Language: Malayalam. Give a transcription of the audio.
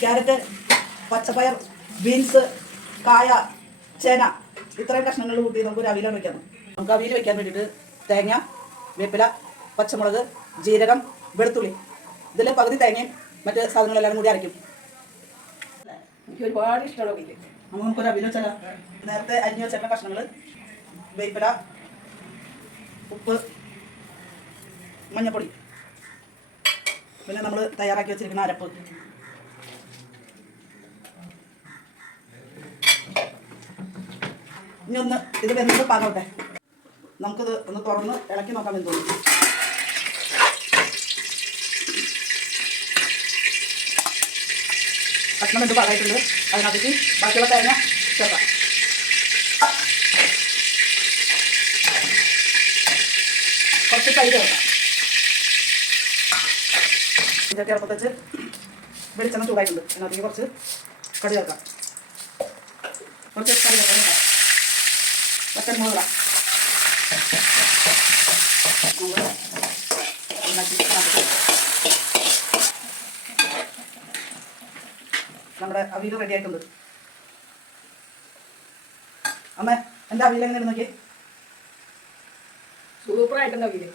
ക്യാരറ്റ്, പച്ചപ്പയർ, ബീൻസ്, കായ, ചേന ഇത്രയും കഷ്ണങ്ങൾ കൂട്ടി നമുക്ക് ഒരു അവിയൽ വയ്ക്കാം. നമുക്ക് അവിയൽ വയ്ക്കാൻ വേണ്ടിയിട്ട് തേങ്ങ, വേപ്പില, പച്ചമുളക്, ജീരകം, വെളുത്തുള്ളി, ഇതിൽ പകുതി തേങ്ങയും മറ്റ് സാധനങ്ങളെല്ലാം കൂടി അരയ്ക്കും. എനിക്ക് ഒരുപാട് ഇഷ്ടമുള്ള അവിയൽ. നമുക്കൊരു അവിയൽ വെച്ചാൽ നേരത്തെ അരിഞ്ഞു വെച്ച കഷ്ണങ്ങൾ, വേപ്പില, ഉപ്പ്, മഞ്ഞൾപ്പൊടി, പിന്നെ നമ്മൾ തയ്യാറാക്കി വെച്ചിരിക്കുന്ന അരപ്പ്. ഇനി ഒന്ന് ഇത് വെന്ത് പാകട്ടെ. നമുക്കിത് ഒന്ന് തുറന്ന് ഇളക്കി നോക്കാൻ വേണ്ടി തോന്നും. കഷ്ണം വെന്ത് പാകമായിട്ടുണ്ട്. അതിനകത്തേക്ക് ബാക്കിയുള്ള തേങ്ങ ചേർക്കാം. കുറച്ച് തൈര് ചേർക്കാം. ഇതൊക്കെ ഇറപ്പത്ത് വെച്ച് വെളിച്ചെണ്ണ ചൂടായിട്ടുണ്ട്. അതിനകത്തേക്ക് കുറച്ച് കടി ചേർക്കാം. കുറച്ച് കടി ചേർക്കാം. പച്ചമുളക് നമ്മുടെ അവിയൽ റെഡി ആയിട്ടുണ്ട്. അമ്മ എൻ്റെ അവിയൽ എങ്ങനെ നോക്കി? സൂപ്പറായിട്ടുണ്ട് അവിയൽ.